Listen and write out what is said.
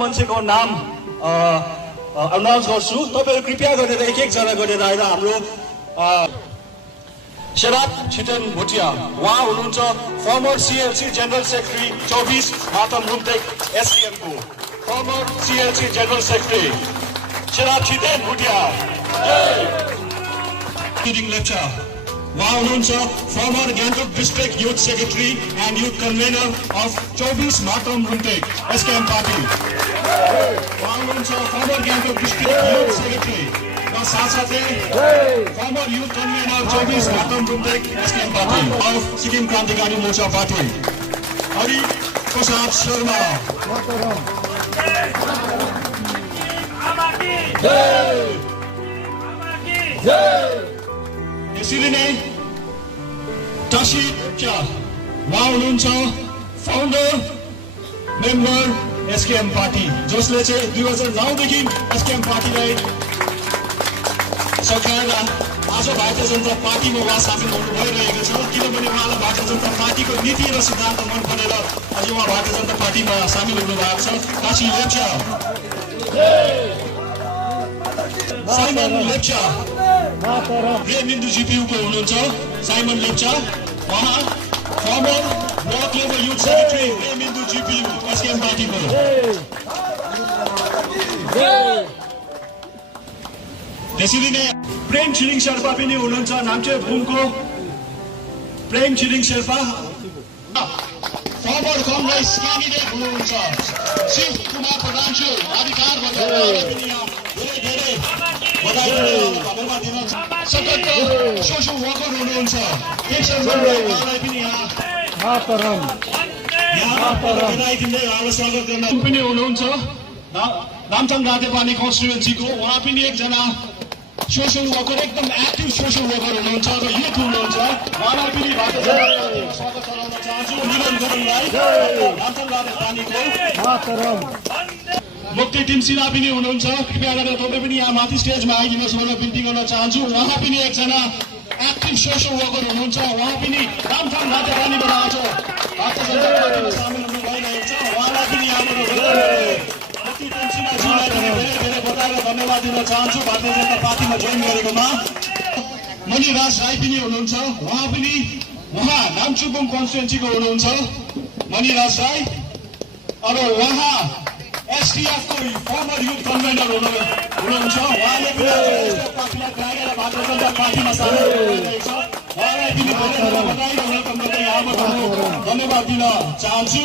मान्छेको नाम अनाउन्स गर्छु। तपाईहरु कृपया गरेर एक एक जना गरेर आएर हाम्रो शराब छितेन भुटिया उहाँ हुनुहुन्छ former CLC general secretary 24 Martam Rumtek SDM को फर्मर सीएलसी जनरल सेक्रेटरी शराब छितेन भुटिया लेप्चा उहाँ हुनुहुन्छ former Gangtok district youth secretary and youth convener of 24 Martam Rumtek SKM party उहाँ हुनुहुन्छ former Gangtok district youth secretary र साथसाथै former youth convener 24 Martam Rumtek SKM party of Sikkim Krantikari Morcha party Hari Prasad Sharma यसरी नै टसी चा उहाँ हुनुहुन्छ फाउन्डर मेम्बर एसकेएम पार्टी जसले चाहिँ 2009 देखि एसकेएम पार्टीलाई सघाएर आज भारतीय जनता पार्टीमा उहाँ सामेल हुनु भइरहेको छ किनभने उहाँलाई भारतीय जनता पार्टीको नीति र सिद्धान्त मन परेर आज उहाँ भारतीय जनता पार्टीमा सामेल हुनु भएको छ। काशी लेप्चा साइमन लेप्चा रेमिन्दु जीपीयूको हुनुहुन्छ साइमन लेप्चा उहाँ former block level youth secretary Remindu GPU SKM पार्टीको त्यसरी नै प्रेम छिरिङ शेर्पा पनि हुनुहुन्छ नाम्चे बुङको प्रेम छिरिङ शेर्पा फर्मर कङ्ग्रेस क्यान्डिडेट हुनुहुन्छ शिव कुमार प्रधानज्यू अधिकारबाट धेरै बधाई धन्यवाद दिन सतत सोशल वर्कर हुनुहुन्छ उहाँलाई पनि यहाँ बधाई दिँदै उहाँलाई स्वागत गर्न पनि हुनुहुन्छ नामथाङ रातेपानी कन्स्टिट्युएन्सीको उहाँ पनि एकजना सोशल वर्कर एकदम एक्टिभ सोशल वर्कर हुनुहुन्छ र युथ हुनुहुन्छ उहाँलाई पनि स्वागत गराउन चाहन्छु। निरन गुरुङलाई नामथाङ रातेपानीको मुक्ति टिमसिना पनि हुनुहुन्छ कृपया गरेर तपाईँ पनि यहाँ माथि स्टेजमा आइदिनुहोस् भनेर बिन्ती गर्न चाहन्छु। उहाँ पनि एकजना एक्टिभ सोशल वर्कर हुनुहुन्छ उहाँ पनि नामथाङ रातेपानीबाट आज भारतीय जनता पार्टीमा सामेल हुनु भइरहेको छ उहाँलाई पनि यहाँबाट मुक्ति टिमसिनाजीलाई पनि धेरै बधाई र धन्यवाद दिन चाहन्छु भारतीय जनता पार्टीमा जोइन गरेकोमा। मणिराज राई पनि हुनुहुन्छ उहाँ नाम्चुबुङ कन्स्टिट्युएन्सीको हुनुहुन्छ मणिराज राई अब उहाँ एसटीएफ को फर्मर युथ कन्भेनर हुनुहुन्छ उहाँले पनि पार्टीलाई त्यागेर भारतीय जनता पार्टीमा सामेल हुनुभएको छ उहाँलाई पनि धेरै बधाई र वेलकम गर्दै यहाँबाट धन्यवाद दिन चाहन्छु।